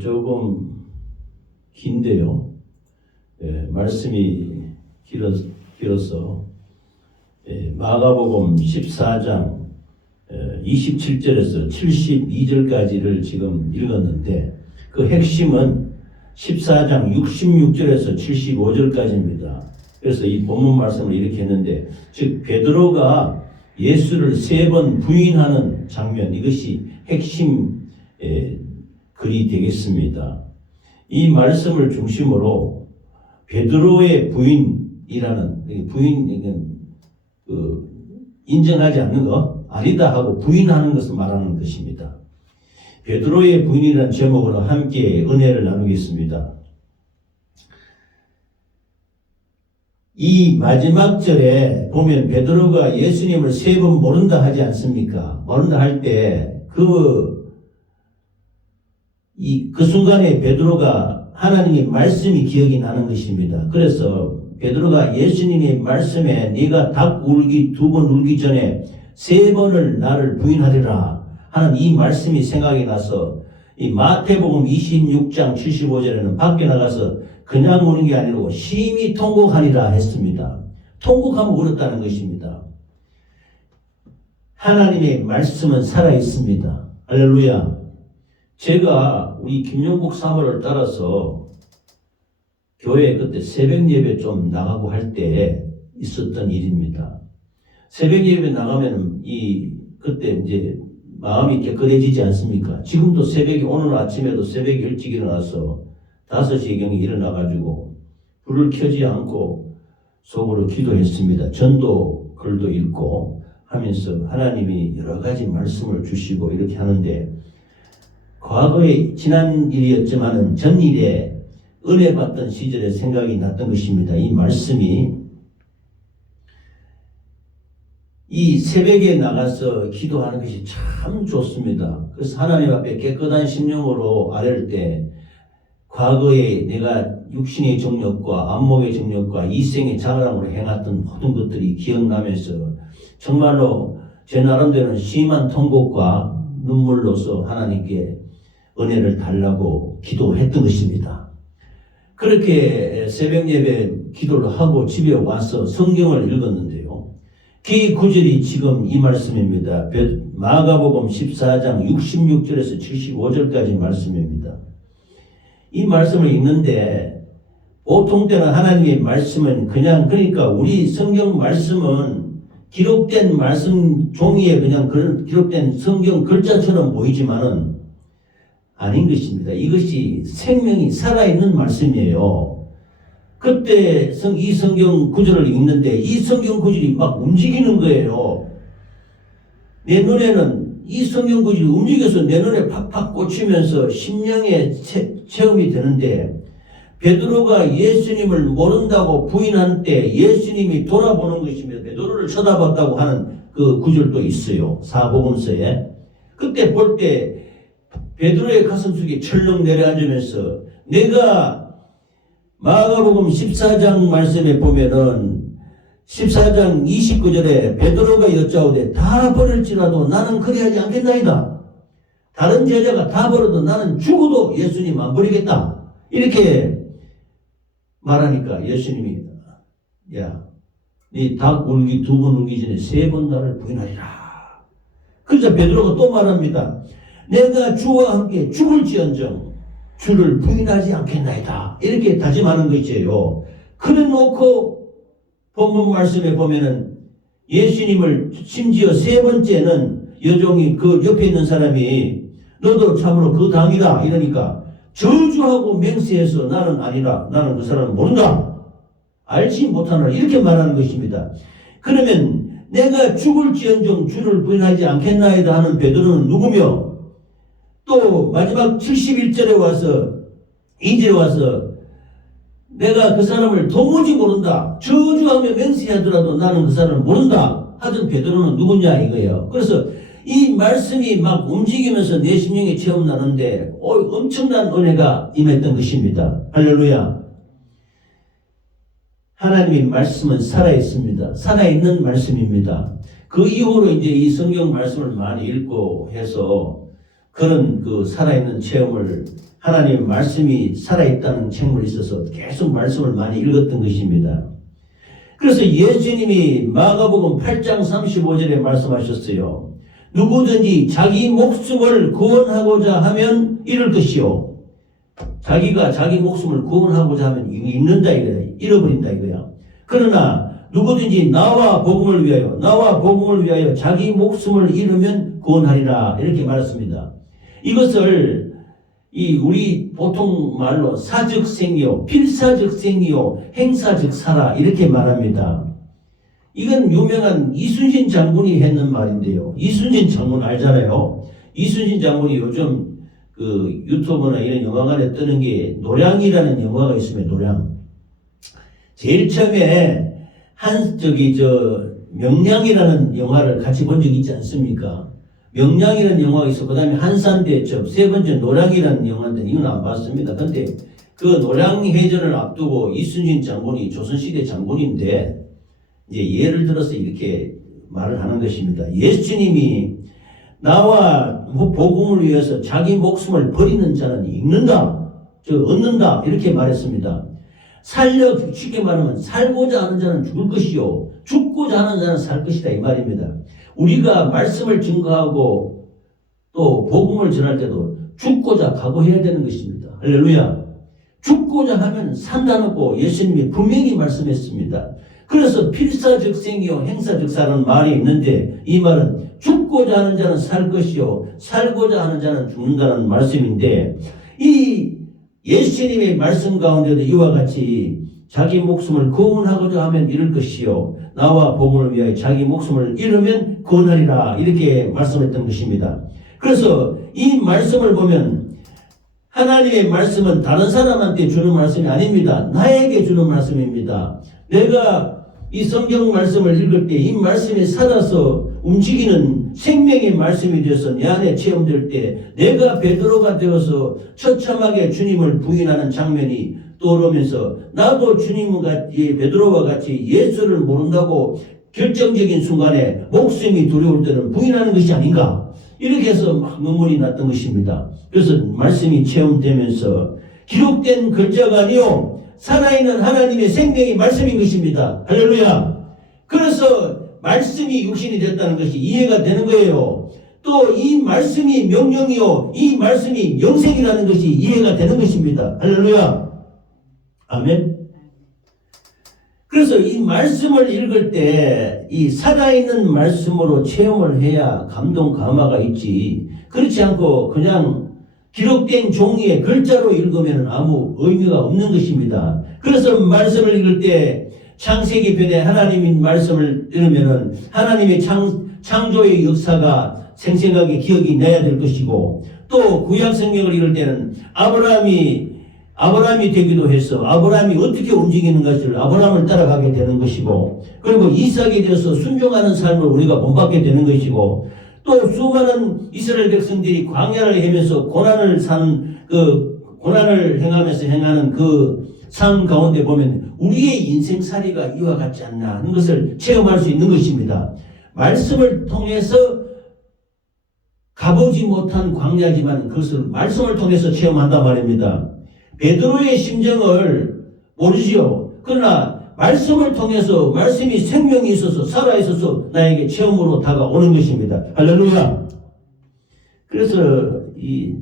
조금 긴데요. 말씀이 길어서 마가복음 14장 27절에서 72절까지를 지금 읽었는데 그 핵심은 14장 66절에서 75절까지입니다. 그래서 이 본문 말씀을 이렇게 했는데, 즉 베드로가 예수를 3번 부인하는 장면, 이것이 핵심 글이 되겠습니다. 이 말씀을 중심으로 베드로의 부인이라는, 부인, 인정하지 않는 것, 아니다 하고 부인하는 것을 말하는 것입니다. 베드로의 부인이라는 제목으로 함께 은혜를 나누겠습니다. 이 마지막 절에 보면 베드로가 예수님을 3번 모른다 하지 않습니까? 모른다 할 때 그 순간에 베드로가 하나님의 말씀이 기억이 나는 것입니다. 그래서 베드로가 예수님의 말씀에 네가 닭 울기 2번 울기 전에 3번을 나를 부인하리라 하는 이 말씀이 생각이 나서 이 마태복음 26장 75절에는 밖에 나가서 그냥 우는 게 아니고 심히 통곡하니라 했습니다. 통곡하면 울었다는 것입니다. 하나님의 말씀은 살아있습니다. 할렐루야. 제가 우리 김용국 사모를 따라서 교회 그때 새벽 예배 좀 나가고 할 때 있었던 일입니다. 새벽 예배 나가면 그때 이제 마음이 깨끗해지지 않습니까? 지금도 새벽에, 오늘 아침에도 새벽에 일찍 일어나서 5시경에 일어나가지고 불을 켜지 않고 속으로 기도했습니다. 전도 글도 읽고 하면서 하나님이 여러 가지 말씀을 주시고 이렇게 하는데, 과거에 지난 일이었지만은 전일에 은혜 받던 시절에 생각이 났던 것입니다. 이 말씀이 이 새벽에 나가서 기도하는 것이 참 좋습니다. 그래서 하나님 앞에 깨끗한 심령으로 아뢰를 때 과거에 내가 육신의 정욕과 안목의 정욕과 이생의 자랑으로 행했던 모든 것들이 기억나면서 정말로 제 나름대로는 심한 통곡과 눈물로서 하나님께 은혜를 달라고 기도했던 것입니다. 그렇게 새벽 예배 기도를 하고 집에 와서 성경을 읽었는데요. 그 구절이 지금 이 말씀입니다. 마가복음 14장 66절에서 75절까지 말씀입니다. 이 말씀을 읽는데 보통 때는 하나님의 말씀은 그러니까 우리 성경 말씀은 기록된 말씀 종이에 그냥 기록된 성경 글자처럼 보이지만은 아닌 것입니다. 이것이 생명이 살아있는 말씀이에요. 그때 이 성경 구절을 읽는데 이 성경 구절이 막 움직이는 거예요. 내 눈에는 이 성경 구절이 움직여서 내 눈에 팍팍 꽂히면서 심령의 체험이 되는데, 베드로가 예수님을 모른다고 부인한 때 예수님이 돌아보는 것입니다. 베드로를 쳐다봤다고 하는 그 구절도 있어요. 사복음서에. 그때 볼 때 베드로의 가슴속에 철렁 내려앉으면서, 내가 마가복음 14장 말씀에 보면은 14장 29절에 베드로가 여짜오되 다 버릴지라도 나는 그리하지 않겠나이다. 다른 제자가 다 버려도 나는 죽어도 예수님 안 버리겠다. 이렇게 말하니까 예수님이 야, 네 닭 울기 2번 울기 전에 3번 나를 부인하리라. 그래서 베드로가 또 말합니다. 내가 주와 함께 죽을지언정 주를 부인하지 않겠나이다. 이렇게 다짐하는 것이에요. 그래 놓고 본문 말씀에 보면은 예수님을 심지어 3번째는 여종이 그 옆에 있는 사람이 너도 참으로 그 당이다 이러니까 저주하고 맹세해서 나는 아니라, 나는 그 사람을 모른다, 알지 못하노라 이렇게 말하는 것입니다. 그러면 내가 죽을지언정 주를 부인하지 않겠나이다 하는 베드로는 누구며, 또 마지막 71절에 와서 2절에 와서 내가 그 사람을 도무지 모른다, 저주하며 맹세하더라도 나는 그 사람을 모른다 하던 베드로는 누구냐 이거예요. 그래서 이 말씀이 막 움직이면서 내 심령에 체험 나는데 엄청난 은혜가 임했던 것입니다. 할렐루야. 하나님의 말씀은 살아있습니다. 살아있는 말씀입니다. 그 이후로 이제 이 성경 말씀을 많이 읽고 해서 그런 그 살아있는 체험을 하나님의 말씀이 살아있다는 책물이 있어서 계속 말씀을 많이 읽었던 것입니다. 그래서 예수님이 마가복음 8장 35절에 말씀하셨어요. 누구든지 자기 목숨을 구원하고자 하면 잃을 것이요. 자기가 자기 목숨을 구원하고자 하면 잃는다 이거야. 잃어버린다 이거야. 그러나 누구든지 나와 복음을 위하여 자기 목숨을 잃으면 구원하리라 이렇게 말했습니다. 이것을 우리 보통 말로 사즉생이요, 필사즉생이요, 행사즉사라 이렇게 말합니다. 이건 유명한 이순신 장군이 했는 말인데요. 이순신 장군 알잖아요. 이순신 장군이 요즘 그 유튜브나 이런 영화관에 뜨는 게 노량이라는 영화가 있습니다. 노량. 제일 처음에 명량이라는 영화를 같이 본 적이 있지 않습니까? 명량이라는 영화가 있어. 그 다음에 한산대첩, 세 번째 노량이라는 영화인데 이건 안 봤습니다. 근데 그 노량해전을 앞두고 이순신 장군이 조선시대 장군인데 이제 예를 들어서 이렇게 말을 하는 것입니다. 예수님이 나와 복음을 위해서 자기 목숨을 버리는 자는 잃는다, 얻는다 이렇게 말했습니다. 쉽게 말하면 살고자 하는 자는 죽을 것이요 죽고자 하는 자는 살 것이다 이 말입니다. 우리가 말씀을 증거하고 또 복음을 전할 때도 죽고자 각오해야 되는 것입니다. 할렐루야. 죽고자 하면 산다고 예수님이 분명히 말씀했습니다. 그래서 필사즉생이요 행사즉사라는 말이 있는데 이 말은 죽고자 하는 자는 살 것이요 살고자 하는 자는 죽는다는 말씀인데 이 예수님의 말씀 가운데도 이와 같이 자기 목숨을 구원하고자 하면 잃을 것이요 나와 복음을 위하여 자기 목숨을 잃으면 구원하리라 이렇게 말씀했던 것입니다. 그래서 이 말씀을 보면 하나님의 말씀은 다른 사람한테 주는 말씀이 아닙니다. 나에게 주는 말씀입니다. 내가 이 성경 말씀을 읽을 때 이 말씀이 살아서 움직이는 생명의 말씀이 되어서 내 안에 체험될 때 내가 베드로가 되어서 처참하게 주님을 부인하는 장면이 떠오르면서 나도 주님과 같이 베드로와 같이 예수를 모른다고 결정적인 순간에 목숨이 두려울 때는 부인하는 것이 아닌가 이렇게 해서 막 눈물이 났던 것입니다. 그래서 말씀이 체험되면서 기록된 글자가 아니요 살아있는 하나님의 생명의 말씀인 것입니다. 할렐루야. 그래서 말씀이 육신이 됐다는 것이 이해가 되는 거예요. 또 이 말씀이 명령이요 이 말씀이 영생이라는 것이 이해가 되는 것입니다. 할렐루야. 아멘. 그래서 이 말씀을 읽을 때 이 살아있는 말씀으로 체험을 해야 감동 감화가 있지 그렇지 않고 그냥 기록된 종이에 글자로 읽으면 아무 의미가 없는 것입니다. 그래서 말씀을 읽을 때 창세기 편에 하나님의 말씀을 들으면은 하나님의 창조의 역사가 생생하게 기억이 나야 될 것이고 또 구약 성경을 읽을 때는 아브라함이 되기도 해서 아브라함이 어떻게 움직이는 것을 아브라함을 따라가게 되는 것이고 그리고 이삭에 대해서 순종하는 삶을 우리가 본받게 되는 것이고 또 수많은 이스라엘 백성들이 광야를 헤매서 고난을 행하면서 행하는 그 삶 가운데 보면 우리의 인생살이가 이와 같지 않나 하는 것을 체험할 수 있는 것입니다. 말씀을 통해서 가보지 못한 광야지만 그것을 말씀을 통해서 체험한단 말입니다. 베드로의 심정을 모르지요. 그러나 말씀을 통해서 말씀이 생명이 있어서 살아있어서 나에게 체험으로 다가오는 것입니다. 할렐루야. 그래서 이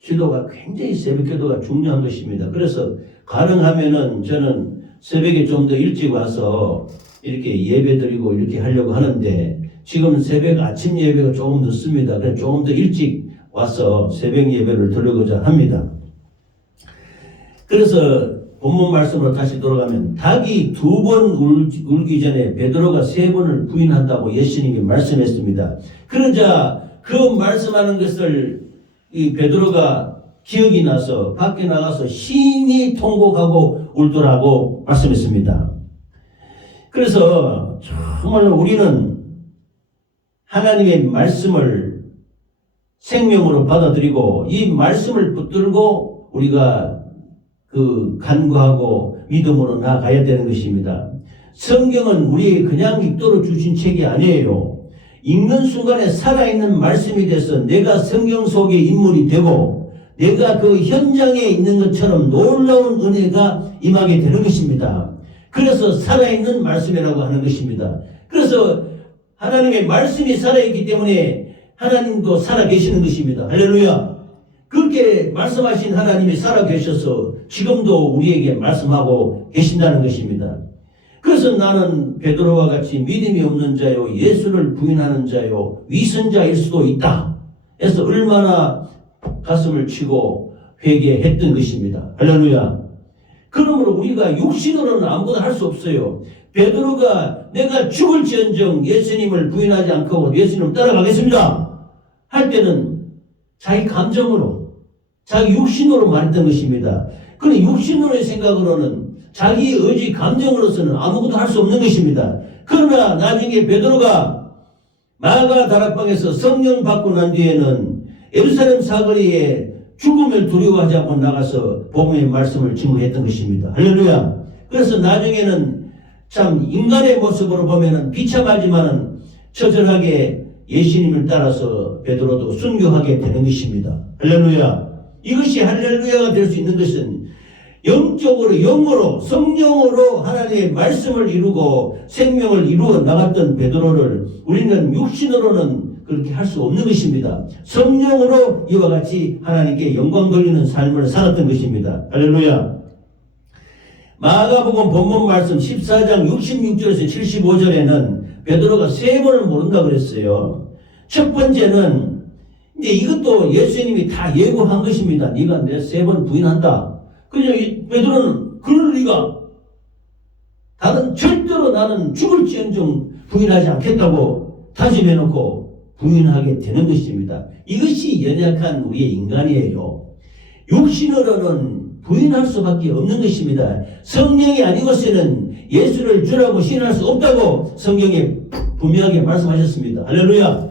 기도가 굉장히 새벽 기도가 중요한 것입니다. 그래서 가능하면은 저는 새벽에 좀 더 일찍 와서 이렇게 예배 드리고 이렇게 하려고 하는데 지금 새벽 아침 예배가 조금 늦습니다. 그래서 조금 더 일찍 와서 새벽 예배를 드리고자 합니다. 그래서 본문 말씀으로 다시 돌아가면 닭이 2번 울기 전에 베드로가 3번을 부인한다고 예수님이 말씀했습니다. 그러자 그 말씀하는 것을 이 베드로가 기억이 나서 밖에 나가서 심히 통곡하고 울더라고 말씀했습니다. 그래서 정말 우리는 하나님의 말씀을 생명으로 받아들이고 이 말씀을 붙들고 우리가 간구하고 믿음으로 나아가야 되는 것입니다. 성경은 우리에게 그냥 읽도록 주신 책이 아니에요. 읽는 순간에 살아있는 말씀이 돼서 내가 성경 속의 인물이 되고 내가 그 현장에 있는 것처럼 놀라운 은혜가 임하게 되는 것입니다. 그래서 살아있는 말씀이라고 하는 것입니다. 그래서 하나님의 말씀이 살아있기 때문에 하나님도 살아계시는 것입니다. 할렐루야. 그렇게 말씀하신 하나님이 살아계셔서 지금도 우리에게 말씀하고 계신다는 것입니다. 그래서 나는 베드로와 같이 믿음이 없는 자요, 예수를 부인하는 자요, 위선자일 수도 있다. 그래서 얼마나 가슴을 치고 회개했던 것입니다. 할렐루야. 그러므로 우리가 육신으로는 아무것도 할 수 없어요. 베드로가 내가 죽을지언정 예수님을 부인하지 않고 예수님을 따라가겠습니다 할 때는 자기 감정으로, 자기 육신으로 말했던 것입니다. 그런데 육신으로의 생각으로는 자기 의지, 감정으로서는 아무것도 할 수 없는 것입니다. 그러나 나중에 베드로가 마가 다락방에서 성령 받고 난 뒤에는 예루살렘 사거리에 죽음을 두려워하지 않고 나가서 복음의 말씀을 증거했던 것입니다. 할렐루야. 그래서 나중에는 참 인간의 모습으로 보면은 비참하지만은 처절하게 예수님을 따라서 베드로도 순교하게 되는 것입니다. 할렐루야. 이것이 할렐루야가 될 수 있는 것은 영적으로, 영으로, 성령으로 하나님의 말씀을 이루고 생명을 이루어 나갔던 베드로를 우리는 육신으로는 그렇게 할 수 없는 것입니다. 성령으로 이와 같이 하나님께 영광 돌리는 삶을 살았던 것입니다. 할렐루야. 마가복음 본문 말씀 14장 66절에서 75절에는 베드로가 3번을 모른다 그랬어요. 첫 번째는 이제 이것도 예수님이 다 예고한 것입니다. 네가 내 3번 부인한다. 그냥 베드로는 그럴 리가, 나는 절대로 나는 죽을지언정 부인하지 않겠다고 다짐해놓고 부인하게 되는 것입니다. 이것이 연약한 우리의 인간이에요. 육신으로는 부인할 수밖에 없는 것입니다. 성령이 아니고서는 예수를 주라고 신할 수 없다고 성경에 분명하게 말씀하셨습니다. 할렐루야.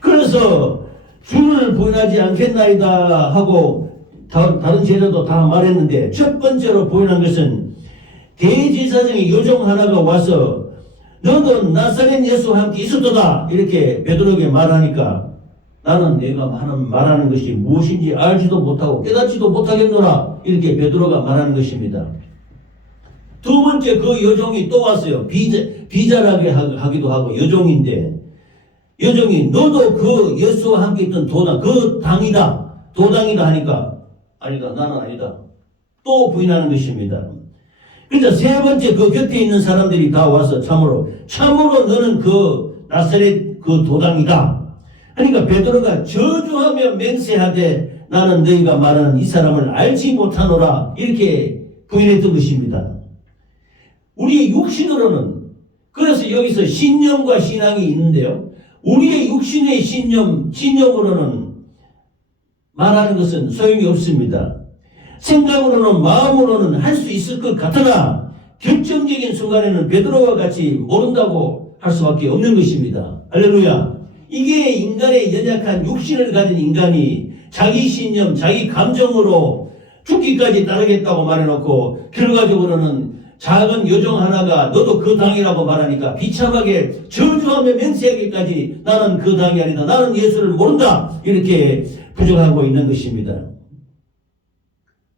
그래서 주를 부인하지 않겠나이다 하고 다른 제자도 다 말했는데 첫 번째로 부인한 것은 대제사장의 요정 하나가 와서 너도 나사렛 예수와 함께 있었도다 이렇게 베드로에게 말하니까 나는 내가 말하는 것이 무엇인지 알지도 못하고 깨닫지도 못하겠노라 이렇게 베드로가 말하는 것입니다. 두 번째 그 여종이 또 왔어요. 비자라게 하기도 하고 여종인데 여종이 너도 그 예수와 함께 있던 도당 그 당이다 도당이다 하니까 아니다 나는 아니다 또 부인하는 것입니다. 그러니까 세 번째 그 곁에 있는 사람들이 다 와서 참으로 너는 그 나사렛 그 도당이다. 그러니까 베드로가 저주하며 맹세하되 나는 너희가 말하는 이 사람을 알지 못하노라 이렇게 부인했던 것입니다. 우리의 육신으로는 그래서 여기서 신념과 신앙이 있는데요. 우리의 육신의 신념으로는 말하는 것은 소용이 없습니다. 생각으로는 마음으로는 할 수 있을 것 같으나 결정적인 순간에는 베드로와 같이 모른다고 할 수밖에 없는 것입니다. 할렐루야. 이게 인간의 연약한 육신을 가진 인간이 자기 신념, 자기 감정으로 죽기까지 따르겠다고 말해놓고 결과적으로는 작은 요정 하나가 너도 그 당이라고 말하니까 비참하게 저주하며 맹세하기까지 나는 그 당이 아니다. 나는 예수를 모른다. 이렇게 부정하고 있는 것입니다.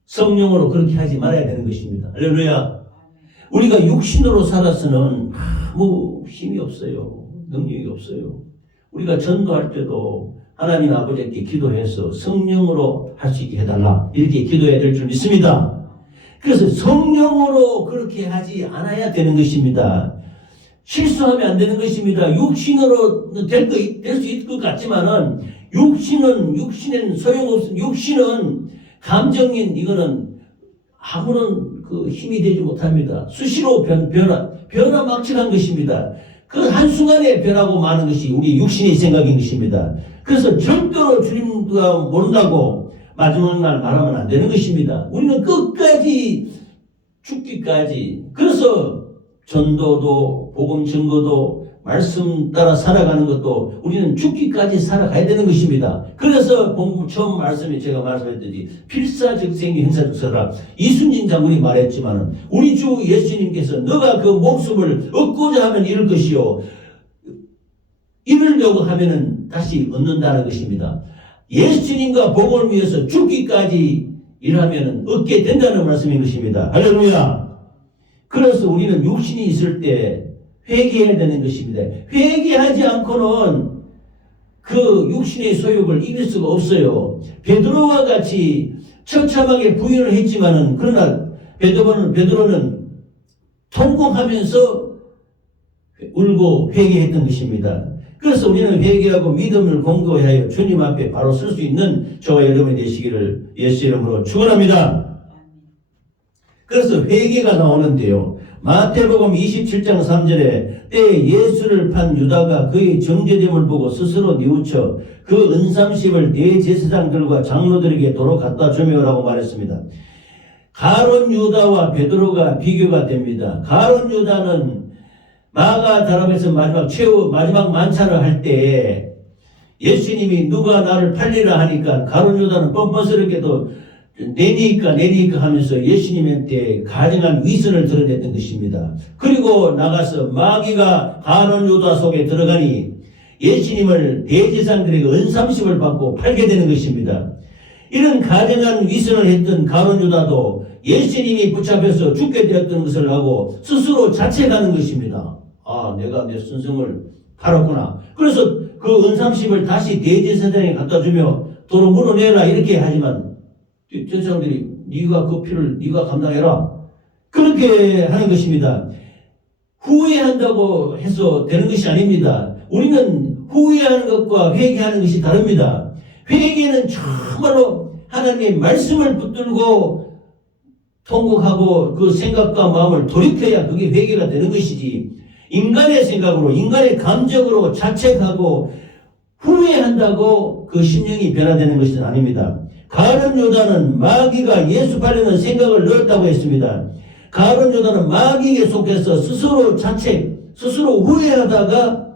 성령으로 그렇게 하지 말아야 되는 것입니다. 할렐루야. 우리가 육신으로 살아서는 아무 힘이 없어요. 능력이 없어요. 우리가 전도할 때도 하나님 아버지께 기도해서 성령으로 할 수 있게 해달라 이렇게 기도해야 될 줄 믿습니다. 그래서 성령으로 그렇게 하지 않아야 되는 것입니다. 실수하면 안 되는 것입니다. 육신으로 될 수 있을 것 같지만은 육신에는 소용없는 육신은 감정인 이거는 아무런 그 힘이 되지 못합니다. 수시로 변화막측한 것입니다. 그 한순간에 변하고 마는 것이 우리 육신의 생각인 것입니다. 그래서 절대로 주님과 모른다고 마지막 날 말하면 안 되는 것입니다. 우리는 끝까지 죽기까지 그래서 전도도 복음 증거도 말씀 따라 살아가는 것도 우리는 죽기까지 살아가야 되는 것입니다. 그래서 처음 말씀에 제가 말씀했듯이 필사즉생이 행사즉서라 이순신 장군이 말했지만 우리 주 예수님께서 너가 그 목숨을 얻고자 하면 잃을 것이요 잃으려고 하면은 다시 얻는다는 것입니다. 예수님과 복음을 위해서 죽기까지 일하면 얻게 된다는 말씀인 것입니다. 할렐루야. 그래서 우리는 육신이 있을 때 회개해야 되는 것입니다. 회개하지 않고는 그 육신의 소욕을 이길 수가 없어요. 베드로와 같이 처참하게 부인을 했지만은, 그러나 베드로는 통곡하면서 울고 회개했던 것입니다. 그래서 우리는 회개하고 믿음을 공고하여 주님 앞에 바로 설 수 있는 저와 여러분이 되시기를 예수 이름으로 축원합니다. 그래서 회개가 나오는데요. 마태복음 27장 3절에 때에 예수를 판 유다가 그의 정죄됨을 보고 스스로 뉘우쳐 그 은삼십을 대제사장들과 장로들에게 도로 갖다 주며라고 말했습니다. 가룟 유다와 베드로가 비교가 됩니다. 가룟 유다는 마가다락에서 마지막 만찬을 할 때 예수님이 누가 나를 팔리라 하니까 가룟 유다는 뻔뻔스럽게도 내니까 하면서 예수님한테 가증한 위선을 드러냈던 것입니다. 그리고 나가서 마귀가 가룟 유다 속에 들어가니 예수님을 대제사장들에게 은삼십을 받고 팔게 되는 것입니다. 이런 가증한 위선을 했던 가룟 유다도 예수님이 붙잡혀서 죽게 되었던 것을 하고 스스로 자책하는 것입니다. 아, 내가 내 선생을 팔았구나. 그래서 그 은삼십을 다시 대제사장에 갖다 주며 도로 물어내라 이렇게 하지만 제사장들이 네가 그 피를 네가 감당해라 그렇게 하는 것입니다. 후회한다고 해서 되는 것이 아닙니다. 우리는 후회하는 것과 회개하는 것이 다릅니다. 회개는 정말로 하나님의 말씀을 붙들고 통곡하고 그 생각과 마음을 돌이켜야 그게 회개가 되는 것이지, 인간의 생각으로 인간의 감정으로 자책하고 후회한다고 그 심령이 변화되는 것은 아닙니다. 가룟 유다는 마귀가 예수 팔려는 생각을 넣었다고 했습니다. 가룟 유다는 마귀에 속해서 스스로 자책, 스스로 후회하다가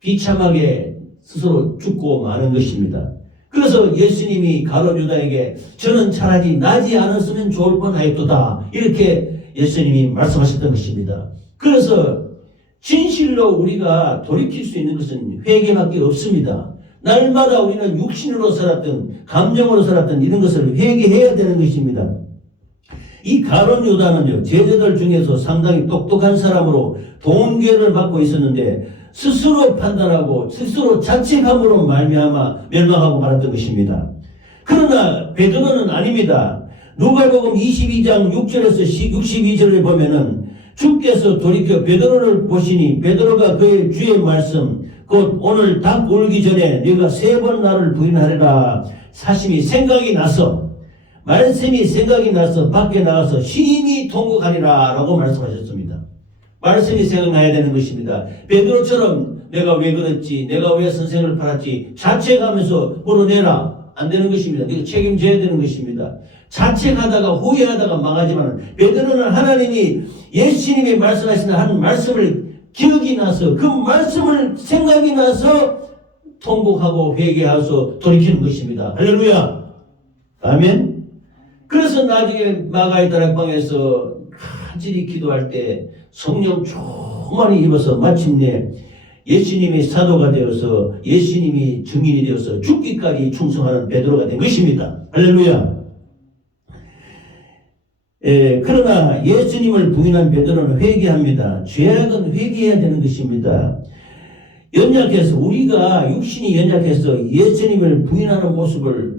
비참하게 스스로 죽고 마는 것입니다. 그래서 예수님이 가룟 유다에게 저는 차라리 나지 않았으면 좋을 뻔하였도다 이렇게 예수님이 말씀하셨던 것입니다. 그래서 진실로 우리가 돌이킬 수 있는 것은 회개밖에 없습니다. 날마다 우리는 육신으로 살았던 감정으로 살았던 이런 것을 회개해야 되는 것입니다. 이 가룟 유다는요, 제자들 중에서 상당히 똑똑한 사람으로 동계를 받고 있었는데 스스로 판단하고 스스로 자책함으로 말미암아 멸망하고 말았던 것입니다. 그러나 베드로는 아닙니다. 누가복음 22장 6절에서 62절을 보면은 주께서 돌이켜 베드로를 보시니 베드로가 그의 주의 말씀 곧 오늘 닭 울기 전에 네가 3번 나를 부인하리라 사심이 생각이 나서, 말씀이 생각이 나서 밖에 나가서 심히 통곡하리라 라고 말씀하셨습니다. 말씀이 생각나야 되는 것입니다. 베드로처럼 내가 왜 그랬지, 내가 왜 선생을 팔았지 자책하면서 물어내라 안 되는 것입니다. 네가 책임져야 되는 것입니다. 자책하다가 후회하다가 망하지만 베드로는 하나님이 예수님이 말씀하신 한 말씀을 기억이 나서 그 말씀을 생각이 나서 통곡하고 회개하서 돌이키는 것입니다. 할렐루야. 아멘. 그래서 나중에 마가의 다락방에서 간절히 기도할 때 성령 충만히 입어서 마침내 예수님이 사도가 되어서 예수님이 증인이 되어서 죽기까지 충성하는 베드로가 된 것입니다. 할렐루야. 그러나 예수님을 부인한 베드로는 회개합니다. 죄악은 회개해야 되는 것입니다. 연약해서 우리가 육신이 연약해서 예수님을 부인하는 모습을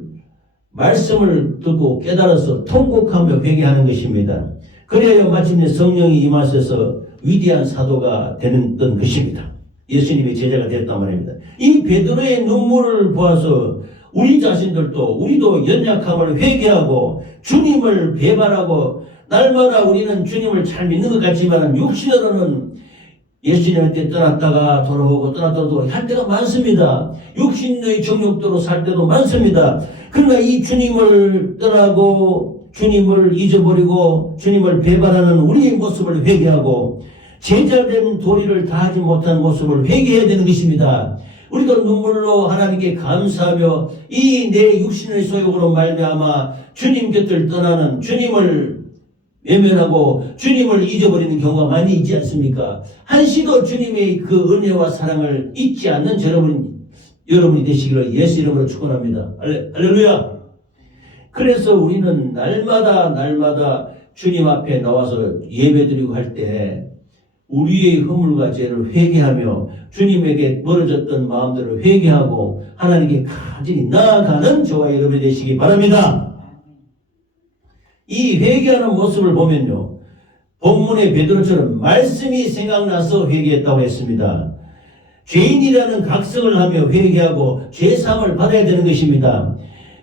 말씀을 듣고 깨달아서 통곡하며 회개하는 것입니다. 그래야 마침내 성령이 임하셔서 위대한 사도가 되는 것입니다. 예수님의 제자가 됐단 말입니다. 이 베드로의 눈물을 보아서 우리 자신들도 우리도 연약함을 회개하고 주님을 배반하고 날마다 우리는 주님을 잘 믿는 것 같지만 육신으로는 예수님한테 떠났다가 돌아오고 떠났다가 할 때가 많습니다. 육신의 정욕대로 살 때도 많습니다. 그러나 이 주님을 떠나고 주님을 잊어버리고 주님을 배반하는 우리의 모습을 회개하고 제자된 도리를 다하지 못한 모습을 회개해야 되는 것입니다. 우리도 눈물로 하나님께 감사하며 이 내 육신의 소욕으로 말미암아 주님 곁을 떠나는, 주님을 외면하고 주님을 잊어버리는 경우가 많이 있지 않습니까? 한시도 주님의 그 은혜와 사랑을 잊지 않는 여러분 여러분이 되시기를 예수 이름으로 축원합니다. 할렐루야. 그래서 우리는 날마다 주님 앞에 나와서 예배드리고 할 때 우리의 허물과 죄를 회개하며 주님에게 멀어졌던 마음들을 회개하고 하나님께 간절히 나아가는 저와 여러분이 되시기 바랍니다. 이 회개하는 모습을 보면요, 본문의 베드로처럼 말씀이 생각나서 회개했다고 했습니다. 죄인이라는 각성을 하며 회개하고 죄사함을 받아야 되는 것입니다.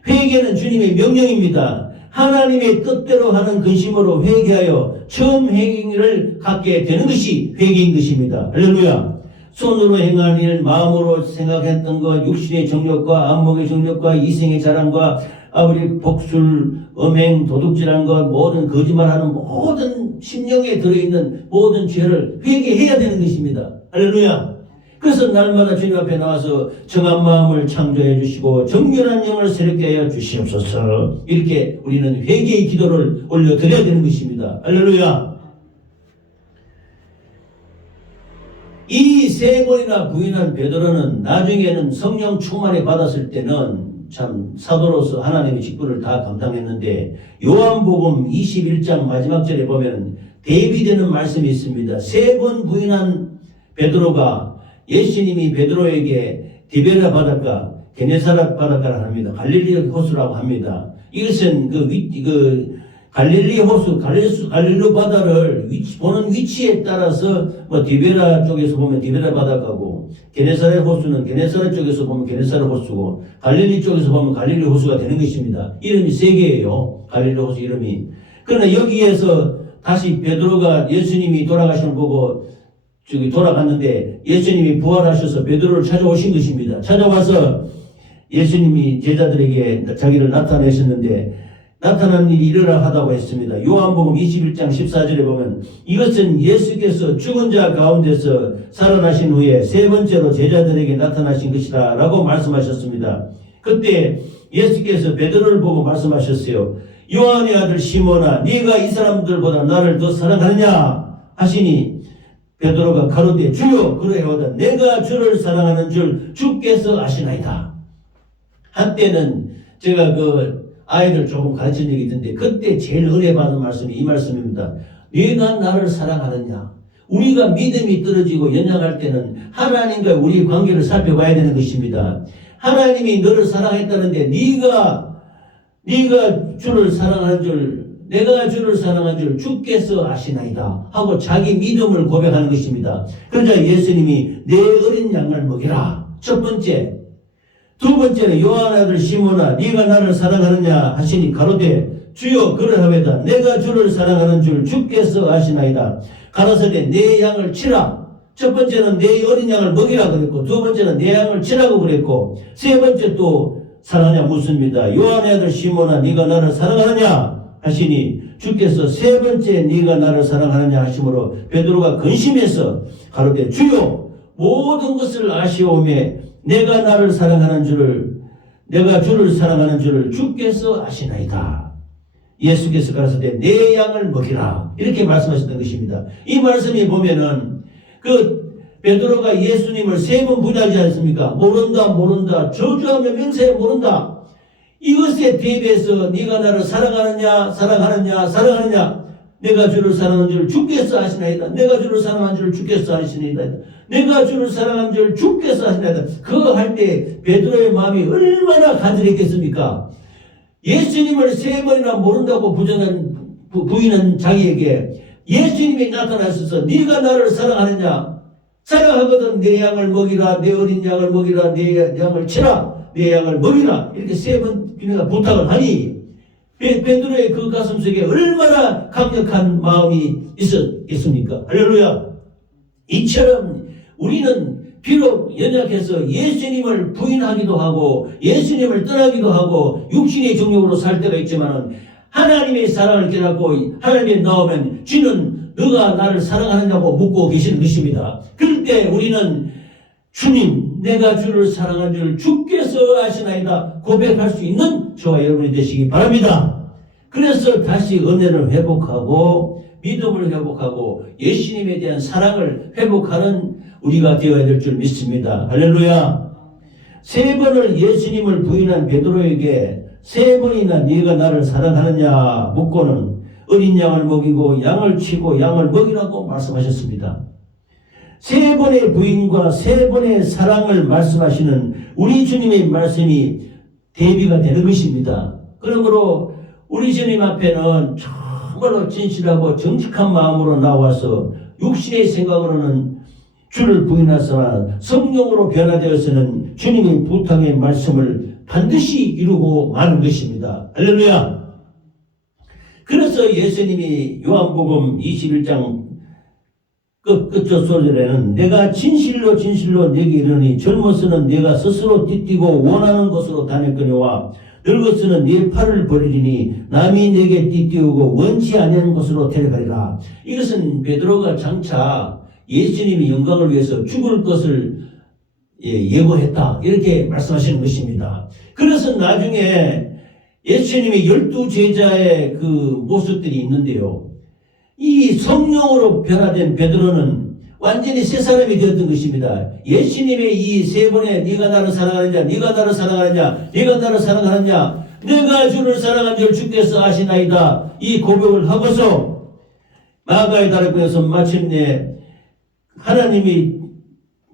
회개는 주님의 명령입니다. 하나님의 뜻대로 하는 근심으로 회개하여 처음 행위를 갖게 되는 것이 회개인 것입니다. 할렐루야. 손으로 행한 일, 마음으로 생각했던 것, 육신의 정욕과 안목의 정욕과 이생의 자랑과 아무리 복술, 음행, 도둑질한 것, 모든 거짓말하는 모든 심령에 들어있는 모든 죄를 회개해야 되는 것입니다. 할렐루야. 그래서 날마다 주님 앞에 나와서 정한 마음을 창조해 주시고 정결한 영을 새롭게 하여 주시옵소서. 이렇게 우리는 회개의 기도를 올려드려야 되는 것입니다. 할렐루야. 이 세 번이나 부인한 베드로는 나중에는 성령 충만을 받았을 때는 참 사도로서 하나님의 직분을 다 감당했는데, 요한복음 21장 마지막 절에 보면 대비되는 말씀이 있습니다. 세 번 부인한 베드로가 예수님이 베드로에게 디베라 바닷가, 게네사렛 바닷가를 합니다. 갈릴리 호수라고 합니다. 이것은 갈릴리 호수, 갈릴리 바다를 보는 위치에 따라서 디베라 쪽에서 보면 디베라 바닷가고, 게네사렛 호수는 게네사렛 쪽에서 보면 게네사렛 호수고, 갈릴리 쪽에서 보면 갈릴리 호수가 되는 것입니다. 이름이 세 개예요. 갈릴리 호수 이름이. 그러나 여기에서 다시 베드로가 예수님이 돌아가시는 걸 보고 돌아갔는데 예수님이 부활하셔서 베드로를 찾아오신 것입니다. 찾아와서 예수님이 제자들에게 자기를 나타내셨는데, 나타난 일이 일어나 하다고 했습니다. 요한복음 21장 14절에 보면 이것은 예수께서 죽은 자 가운데서 살아나신 후에 세 번째로 제자들에게 나타나신 것이다 라고 말씀하셨습니다. 그때 예수께서 베드로를 보고 말씀하셨어요. 요한의 아들 시몬아, 네가 이 사람들보다 나를 더 사랑하느냐 하시니 베드로가 가로되 주여 그러하오다 내가 주를 사랑하는 줄 주께서 아시나이다. 한때는 제가 아이들 조금 가르친 적이 있는데 그때 제일 은혜 받은 말씀이 이 말씀입니다. 네가 나를 사랑하느냐. 우리가 믿음이 떨어지고 연약할 때는 하나님과 우리의 관계를 살펴봐야 되는 것입니다. 하나님이 너를 사랑했다는데 네가 주를 사랑하는 줄, 내가 주를 사랑한 줄 주께서 아시나이다 하고 자기 믿음을 고백하는 것입니다. 그러자 예수님이 내 어린 양을 먹이라. 첫 번째. 두 번째는 요한 아들 시몬아 네가 나를 사랑하느냐 하시니 가로되 주여 그러하오다 내가 주를 사랑하는 줄 주께서 아시나이다. 가라사대 내 양을 치라. 첫 번째는 내 어린 양을 먹이라 그랬고, 두 번째는 내 양을 치라고 그랬고, 세 번째 또 사랑하냐 묻습니다. 요한의 아들 시몬아 네가 나를 사랑하느냐 하시니 주께서 세 번째 네가 나를 사랑하느냐 하심으로 베드로가 근심해서 가로되 주여 모든 것을 아시오매 내가 나를 사랑하는 줄을, 내가 주를 사랑하는 줄을 주께서 아시나이다. 예수께서 가라사대 내 양을 먹이라. 이렇게 말씀하셨던 것입니다. 이 말씀이 보면은 베드로가 예수님을 세 번 부인하지 않습니까? 모른다. 저주하며 맹세해 모른다. 이것에 대비해서 네가 나를 사랑하느냐. 내가 주를 사랑한 줄 주께서 아시나이다. 내가 주를 사랑한 줄 주께서 아시나이다. 내가 주를 사랑한 줄 주께서 아시나이다. 그거 할 때 베드로의 마음이 얼마나 간절했겠습니까? 예수님을 세 번이나 모른다고 부인한 자기에게 예수님이 나타나셔서 네가 나를 사랑하느냐? 사랑하거든 내 양을 먹이라. 내 어린 양을 먹이라. 내 양을 치라. 내 양을 먹이라. 이렇게 세 번 부탁을 하니 베드로의 그 가슴속에 얼마나 강력한 마음이 있었겠습니까? 할렐루야. 이처럼 우리는 비록 연약해서 예수님을 부인하기도 하고 예수님을 떠나기도 하고 육신의 정욕으로 살 때가 있지만 하나님의 사랑을 깨닫고 하나님께 나오면 주는 너가 나를 사랑하느냐고 묻고 계시는 것입니다. 그럴 때 우리는 주님 내가 주를 사랑한 줄 주께서 아시나이다 고백할 수 있는 저와 여러분이 되시기 바랍니다. 그래서 다시 은혜를 회복하고 믿음을 회복하고 예수님에 대한 사랑을 회복하는 우리가 되어야 될 줄 믿습니다. 할렐루야. 3번을 예수님을 부인한 베드로에게 3번이나 네가 나를 사랑하느냐 묻고는 어린 양을 먹이고 양을 치고 양을 먹이라고 말씀하셨습니다. 3번의 부인과 3번의 사랑을 말씀하시는 우리 주님의 말씀이 대비가 되는 것입니다. 그러므로 우리 주님 앞에는 정말로 진실하고 정직한 마음으로 나와서 육신의 생각으로는 주를 부인하거나 성령으로 변화되어서는 주님의 부탁의 말씀을 반드시 이루고 마는 것입니다. 할렐루야. 그래서 예수님이 요한복음 21장 끝절에는 내가 진실로 진실로 내게 이르니 젊어서는 내가 스스로 띠띠고 원하는 곳으로 다녔거니와 늙어서는 네 팔을 버리리니 남이 내게 띠띠우고 원치 아니하는 곳으로 데려가리라. 이것은 베드로가 장차 예수님의 영광을 위해서 죽을 것을 예고했다, 이렇게 말씀하시는 것입니다. 그래서 나중에 예수님의 12제자의 그 모습들이 있는데요, 이 성령으로 변화된 베드로는 완전히 새 사람이 되었던 것입니다. 예수님의 이 3번의 네가 나를 사랑하느냐, 네가 나를 사랑하느냐, 네가 나를 사랑하느냐, 내가 주를 사랑한 줄 주께서 아시나이다, 이 고백을 하고서 마가의 다락방에서 마침내 하나님의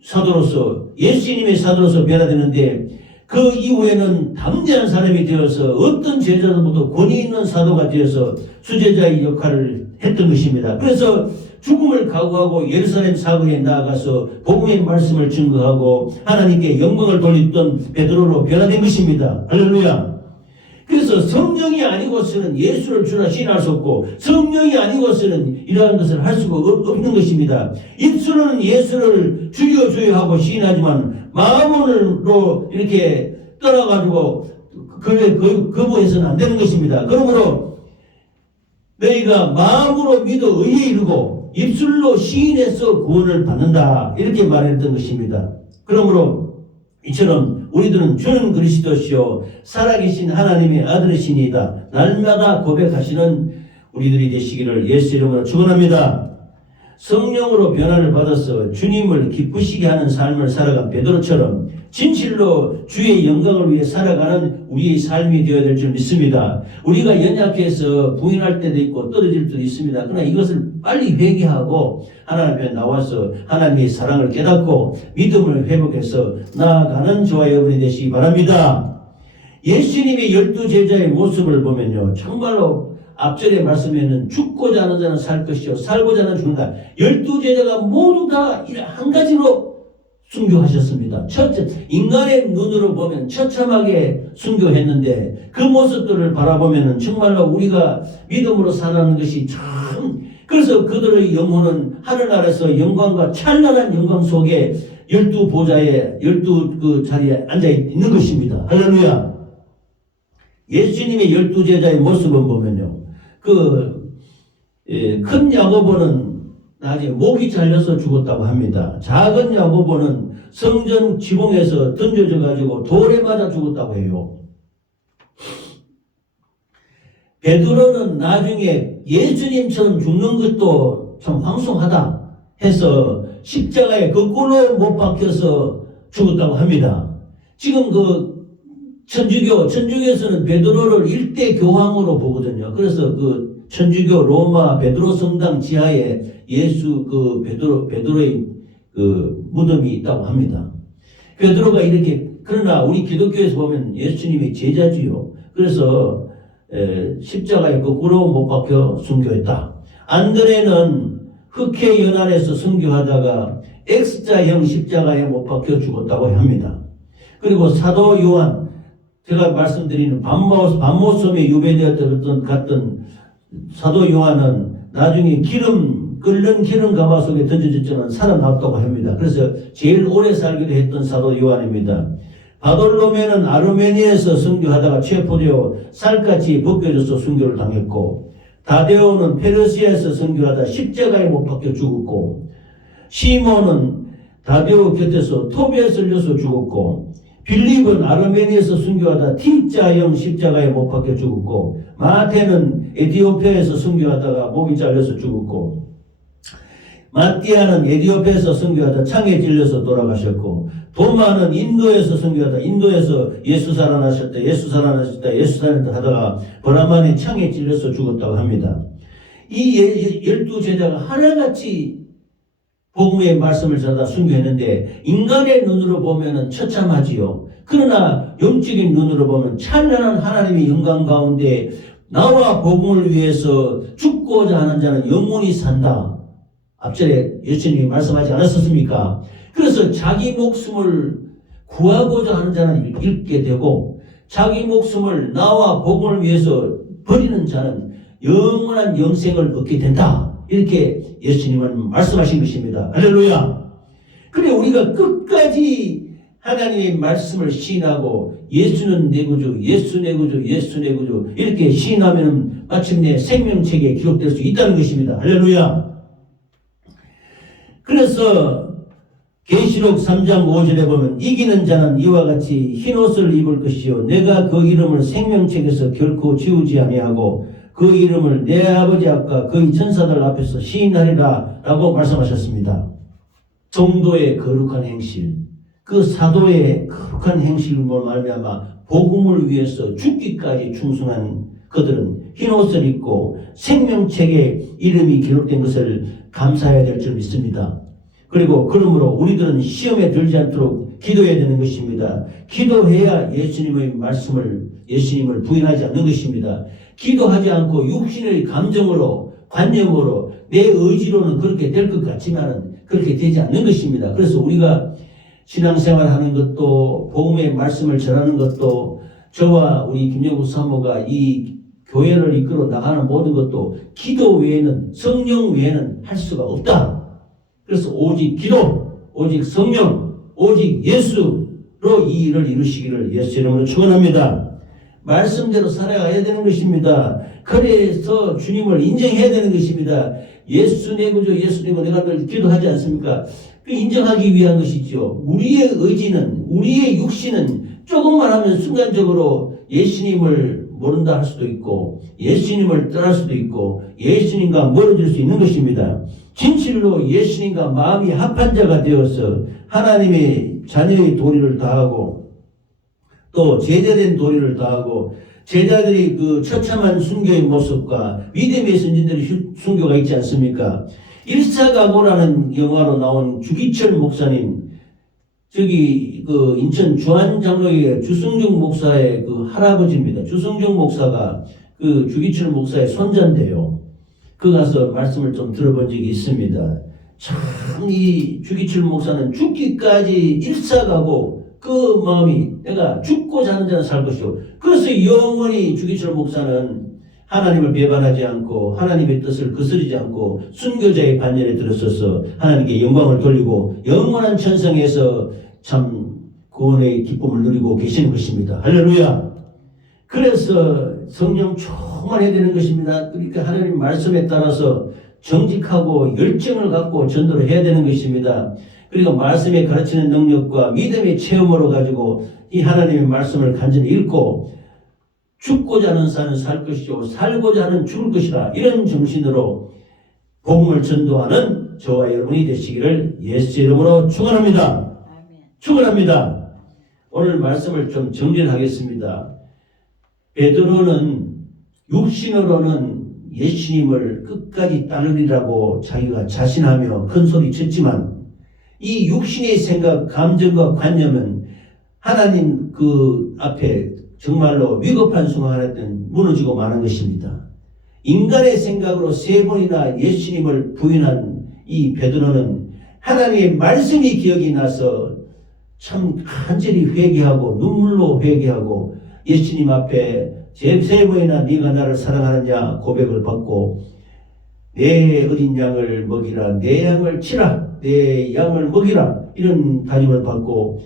사도로서, 예수님의 사도로서 변화되는데, 그 이후에는 담대한 사람이 되어서 어떤 제자들보다 권위 있는 사도가 되어서 수제자의 역할을 했던 것입니다. 그래서 죽음을 각오하고 예루살렘 사거리에 나아가서 복음의 말씀을 증거하고 하나님께 영광을 돌렸던 베드로로 변화된 것입니다. 할렐루야. 그래서 성령이 아니고서는 예수를 주라 시인할 수 없고, 성령이 아니고서는 이러한 것을 할 수가 없는 것입니다. 입술로는 예수를 주여 주여 하고 시인하지만 마음으로 이렇게 떠나가지고 거부해서는 안 되는 것입니다. 그러므로 너희가 마음으로 믿어 의에 이르고 입술로 시인해서 구원을 받는다, 이렇게 말했던 것입니다. 그러므로 이처럼 우리들은 주는 그리스도시요 살아계신 하나님의 아들이시니이다 날마다 고백하시는 우리들이 되시기를 예수 이름으로 축원합니다. 성령으로 변화를 받아서 주님을 기쁘시게 하는 삶을 살아간 베드로처럼 진실로 주의 영광을 위해 살아가는 우리의 삶이 되어야 될 줄 믿습니다. 우리가 연약해서 부인할 때도 있고 떨어질 때도 있습니다. 그러나 이것을 빨리 회개하고 하나님 앞에 나와서 하나님의 사랑을 깨닫고 믿음을 회복해서 나아가는 저와 여러분이 되시기 바랍니다. 예수님의 12제자의 모습을 보면요, 정말로 앞절의 말씀에는 죽고자 하는 자는 살 것이요 살고자 하는 죽는다. 12제자가 모두 다 한 가지로 순교하셨습니다. 첫째, 인간의 눈으로 보면 처참하게 순교했는데 그 모습들을 바라보면 정말로 우리가 믿음으로 살아가는 것이 참, 그래서 그들의 영혼은 하늘나라에서 영광과 찬란한 영광 속에 12보좌에 12그 자리에 앉아 있는 것입니다. 할렐루야. 예수님의 12제자의 모습을 보면요, 큰 야고보는 나중에 목이 잘려서 죽었다고 합니다. 작은 야고보는 성전 지붕에서 던져져 가지고 돌에 맞아 죽었다고 해요. 베드로는 나중에 예수님처럼 죽는 것도 참 황송하다 해서 십자가에 거꾸로 못 박혀서 죽었다고 합니다. 지금 천주교에서는 베드로를 일대 교황으로 보거든요. 그래서 천주교 로마 베드로 성당 지하에 베드로의 무덤이 있다고 합니다. 베드로가 이렇게, 그러나 우리 기독교에서 보면 예수님의 제자지요. 그래서 십자가에 거꾸로 못 박혀 순교했다. 안드레는 흑해 연안에서 순교하다가 X자형 십자가에 못 박혀 죽었다고 합니다. 그리고 사도 요한, 제가 말씀드리는 반모섬에 유배되었던 사도 요한은 나중에 끓는 기름 가마 속에 던져졌지만 살아났다고 합니다. 그래서 제일 오래 살기도 했던 사도 요한입니다. 바돌로메는 아르메니아에서 순교하다가 체포되어 쌀같이 벗겨져서 순교를 당했고, 다데오는 페르시아에서 순교하다 십자가에 못 박혀 죽었고, 시몬은 다데오 곁에서 톱에 쓸려서 죽었고, 빌립은 아르메니아에서 순교하다 T자형 십자가에 못 박혀 죽었고, 마태는 에티오피아에서 순교하다가 목이 잘려서 죽었고, 마띠아는 에디오피아에서 선교하다 창에 찔려서 돌아가셨고, 도마는 인도에서 선교하다 인도에서 예수 살아나셨다 예수 살아났다 하다가 버라만의 창에 찔려서 죽었다고 합니다. 이 12제자가 하나같이 복음의 말씀을 전하다 순교했는데 인간의 눈으로 보면은 처참하지요. 그러나 영적인 눈으로 보면 찬란한 하나님의 영광 가운데 나와 복음을 위해서 죽고자 하는 자는 영원히 산다. 앞전에 예수님이 말씀하지 않았었습니까? 그래서 자기 목숨을 구하고자 하는 자는 잃게 되고 자기 목숨을 나와 복음을 위해서 버리는 자는 영원한 영생을 얻게 된다. 이렇게 예수님은 말씀하신 것입니다. 할렐루야. 그래 우리가 끝까지 하나님의 말씀을 시인하고 예수는 내 구주, 예수 내 구주, 예수 내 구주 이렇게 시인하면 마침내 생명책에 기록될 수 있다는 것입니다. 할렐루야. 그래서 계시록 3장 5절에 보면 이기는 자는 이와 같이 흰옷을 입을 것이요 내가 그 이름을 생명책에서 결코 지우지 아니하고 그 이름을 내 아버지 앞과 그의 천사들 앞에서 시인하리라 라고 말씀하셨습니다. 성도의 거룩한 행실, 그 사도의 거룩한 행실로 말미암아 복음을 위해서 죽기까지 충성한 그들은 흰옷을 입고 생명책에 이름이 기록된 것을 감사해야 될 줄 믿습니다. 그리고 그러므로 우리들은 시험에 들지 않도록 기도해야 되는 것입니다. 기도해야 예수님의 말씀을 예수님을 부인하지 않는 것입니다. 기도하지 않고 육신의 감정으로 관념으로 내 의지로는 그렇게 될 것 같지만은 그렇게 되지 않는 것입니다. 그래서 우리가 신앙생활하는 것도 복음의 말씀을 전하는 것도 저와 우리 김영국 사모가 이 교회를 이끌어 나가는 모든 것도 기도 외에는 성령 외에는 할 수가 없다. 그래서 오직 기도, 오직 성령, 오직 예수로 이 일을 이루시기를 예수 이름으로 축원합니다. 말씀대로 살아가야 되는 것입니다. 그래서 주님을 인정해야 되는 것입니다. 예수 내 구주, 예수 내 구주 내가 늘 기도하지 않습니까? 그 인정하기 위한 것이죠. 우리의 의지는, 우리의 육신은 조금만 하면 순간적으로 예수님을 모른다 할 수도 있고 예수님을 떠날 수도 있고 예수님과 멀어질 수 있는 것입니다. 진실로 예수님과 마음이 합한 자가 되어서 하나님의 자녀의 도리를 다하고 또 제자된 도리를 다하고 제자들이 그 처참한 순교의 모습과 믿음의 선진들의 순교가 있지 않습니까? 일사각오라는 영화로 나온 주기철 목사님, 저기 그 인천 주안장로의 주승중 목사의 그 할아버지입니다. 주승중 목사가 그 주기철 목사의 손자인데요. 그 가서 말씀을 좀 들어본 적이 있습니다. 참 이 주기철 목사는 죽기까지 일사각오 그 마음이 내가 죽고자 하는 자는 살 것이요. 그래서 영원히 주기철 목사는 하나님을 배반하지 않고 하나님의 뜻을 거스르지 않고 순교자의 반열에 들어서서 하나님께 영광을 돌리고 영원한 천성에서 참 구원의 기쁨을 누리고 계시는 것입니다. 할렐루야. 그래서 성령 충만해야 되는 것입니다. 그러니까 하나님 말씀에 따라서 정직하고 열정을 갖고 전도를 해야 되는 것입니다. 그리고 말씀에 가르치는 능력과 믿음의 체험으로 가지고 이 하나님의 말씀을 간절히 읽고 죽고자 하는 자는 살 것이요 살고자 하는 죽을 것이다. 이런 정신으로 복음을 전도하는 저와 여러분이 되시기를 예수 이름으로 축원합니다. 축원합니다. 오늘 말씀을 좀 정리하겠습니다. 베드로는 육신으로는 예수님을 끝까지 따르리라고 자기가 자신하며 큰 소리 쳤지만 이 육신의 생각, 감정과 관념은 하나님 그 앞에 정말로 위급한 순간에 무너지고 마는 것입니다. 인간의 생각으로 3번이나 예수님을 부인한 이 베드로는 하나님의 말씀이 기억이 나서 참 간절히 회개하고 눈물로 회개하고 예수님 앞에 3번이나 네가 나를 사랑하느냐 고백을 받고 내 어린 양을 먹이라, 내 양을 치라, 내 양을 먹이라 이런 다짐을 받고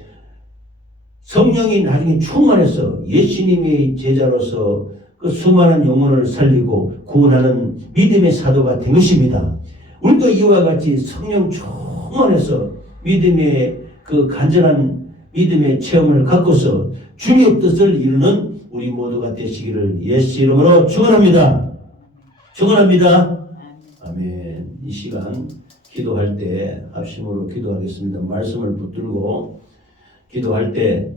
성령이 나중에 충만해서 예수님의 제자로서 그 수많은 영혼을 살리고 구원하는 믿음의 사도가 된 것입니다. 우리도 이와 같이 성령 충만해서 믿음의 그 간절한 믿음의 체험을 갖고서 주의 뜻을 이루는 우리 모두가 되시기를 예수 이름으로 축원합니다. 축원합니다. 아멘. 이 시간 기도할 때 합심으로 기도하겠습니다. 말씀을 붙들고 기도할 때